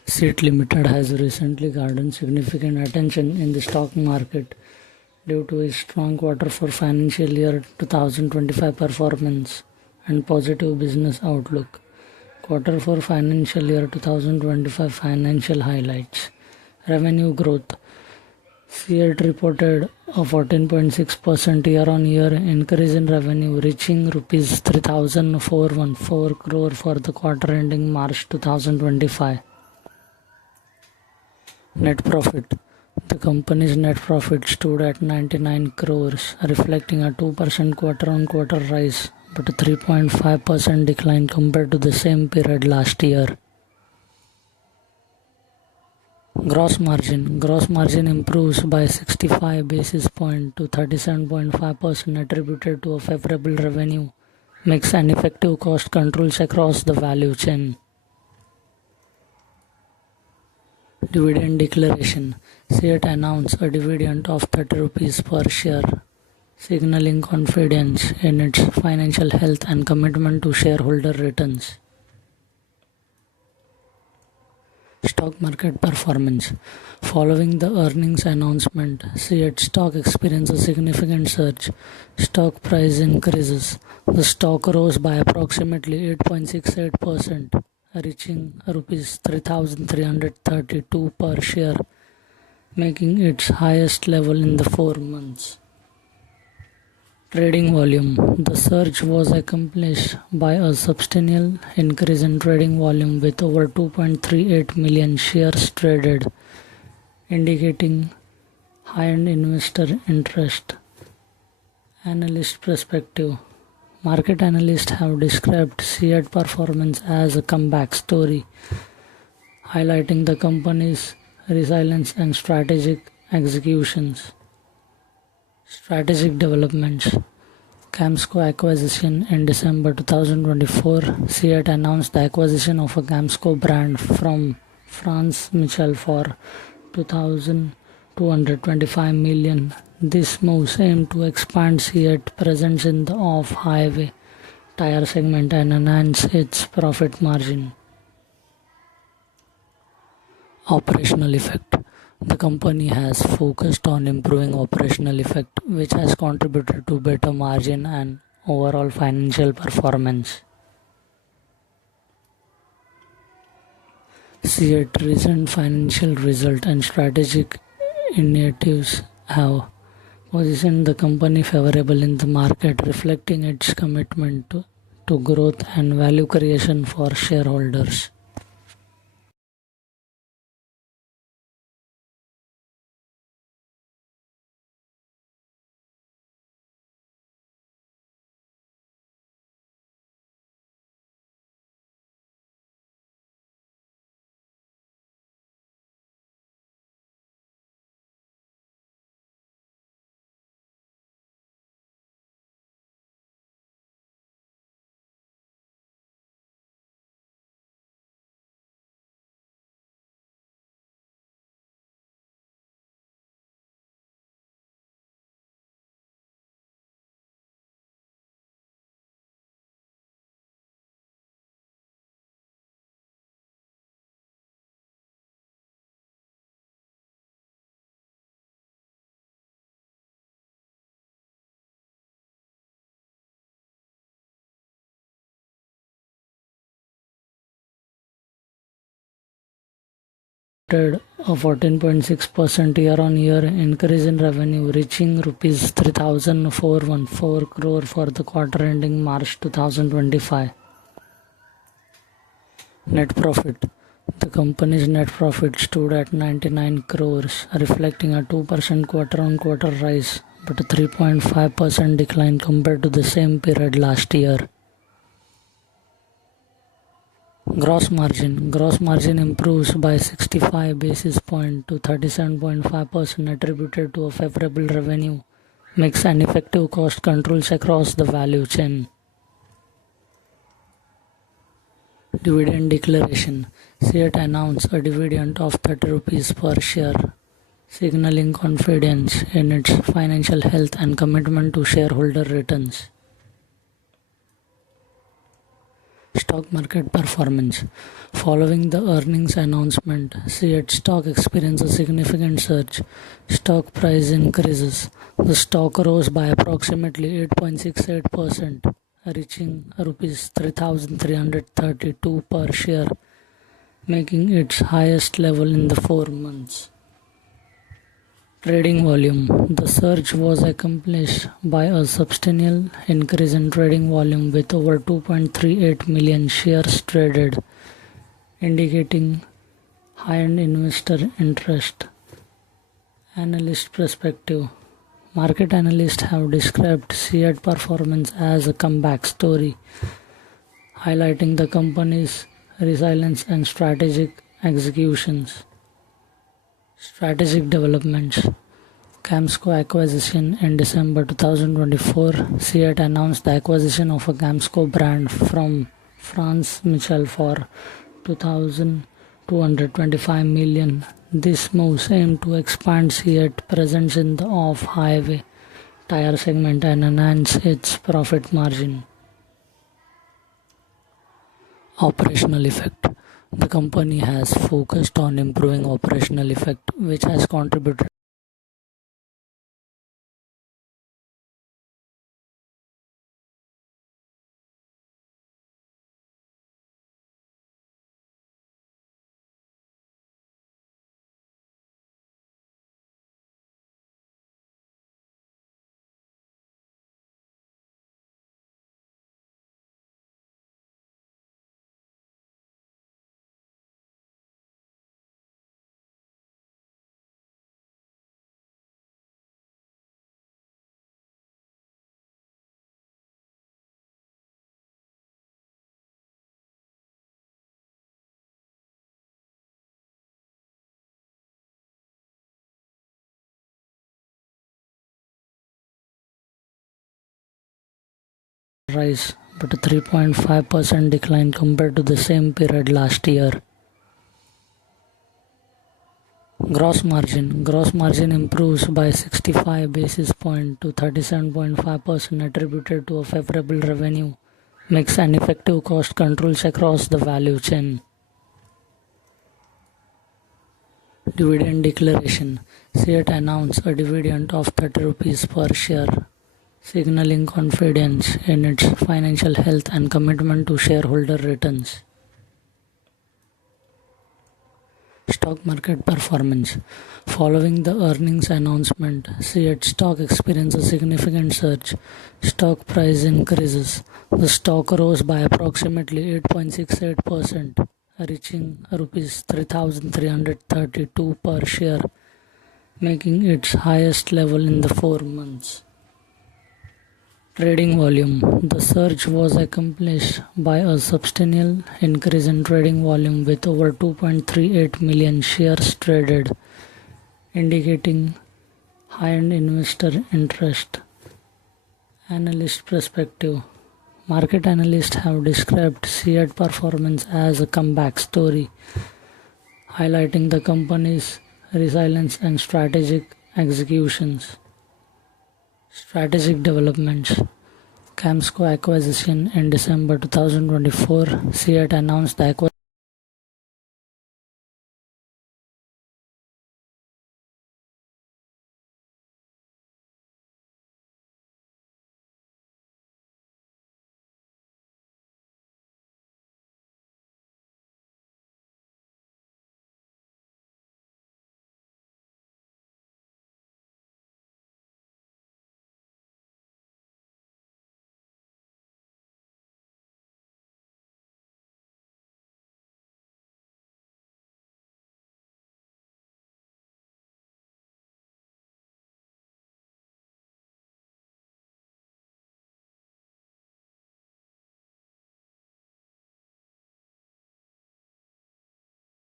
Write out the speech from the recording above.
CEAT Limited has recently garnered significant attention in the stock market due to its strong Q4 financial year 2025 performance and positive business outlook. Q4 financial year 2025 financial highlights. Revenue growth. CEAT reported a 14.6% year-on-year increase in revenue, reaching Rs 3,414 crore for the quarter ending March 2025. Net profit. The company's net profit stood at 99 crores, reflecting a 2% quarter-on-quarter rise but a 3.5% decline compared to the same period last year. Gross margin. Gross margin improves by 65 basis points to 37.5%, attributed to a favorable revenue mix and effective cost controls across the value chain. Dividend declaration. CEAT announced a dividend of 30 rupees per share, signaling confidence in its financial health and commitment to shareholder returns. Stock market performance. Following the earnings announcement, CEAT stock experienced a significant surge. Stock price increases. The stock rose by approximately 8.68%, reaching Rs 3,332 per share, making its highest level in the 4 months. Trading volume. The surge was accompanied by a substantial increase in trading volume with over 2.38 million shares traded, indicating high-end investor interest. Analyst perspective. Market analysts have described CEAT performance as a comeback story, highlighting the company's resilience and strategic executions. Strategic developments. Camsco acquisition. In December 2024, CEAT announced the acquisition of a Camsco brand from France Michel for $2,225 million. This move aimed to expand CEAT presence in the off-highway tire segment and enhance its profit margin. Operational effect. The company has focused on improving operational effect, which has contributed to better margin and overall financial performance. CEAT recent financial result and strategic initiatives have positioned the company favorable in the market, reflecting its commitment to growth and value creation for shareholders. A 14.6% year-on-year increase in revenue, reaching Rs 3,414 crore for the quarter ending March 2025. Net profit. The company's net profit stood at 99 crores, reflecting a 2% quarter-on-quarter rise but a 3.5% decline compared to the same period last year. Gross margin. Gross margin improves by 65 basis points to 37.5%, attributed to a favorable revenue mix and effective cost controls across the value chain. Dividend declaration. CEAT announced a dividend of 30 rupees per share, signaling confidence in its financial health and commitment to shareholder returns. Stock market performance. Following the earnings announcement, CEAT stock experienced a significant surge. Stock price increases. The stock rose by approximately 8.68%, reaching rupees 3,332 per share, making its highest level in the 4 months. Trading volume. The surge was accomplished by a substantial increase in trading volume with over 2.38 million shares traded, indicating high-end investor interest. Analyst perspective. Market analysts have described CEAT performance as a comeback story, highlighting the company's resilience and strategic executions. Strategic developments. Camsco acquisition. In December 2024, CEAT announced the acquisition of a Camsco brand from France Michel for 2,225 million. This move aimed to expand CEAT presence in the off-highway tire segment and enhance its profit margin. Operational effect. The company has focused on improving operational effect, which has contributed rise, but a 3.5% decline compared to the same period last year. Gross margin improves by 65 basis points to 37.5%, attributed to a favorable revenue mix and effective cost controls across the value chain. Dividend declaration. CEAT announced a dividend of 30 rupees per share, signaling confidence in its financial health and commitment to shareholder returns. Stock market performance. Following the earnings announcement, CEAT stock experienced a significant surge. Stock price increases. The stock rose by approximately 8.68%, reaching rupees 3,332 per share, making its highest level in the 4 months. Trading volume. The surge was accomplished by a substantial increase in trading volume with over 2.38 million shares traded, indicating high-end investor interest. Analyst perspective. Market analysts have described CEAT performance as a comeback story, highlighting the company's resilience and strategic executions. Strategic developments. Camsco acquisition. In December 2024, CEAT announced the acquisition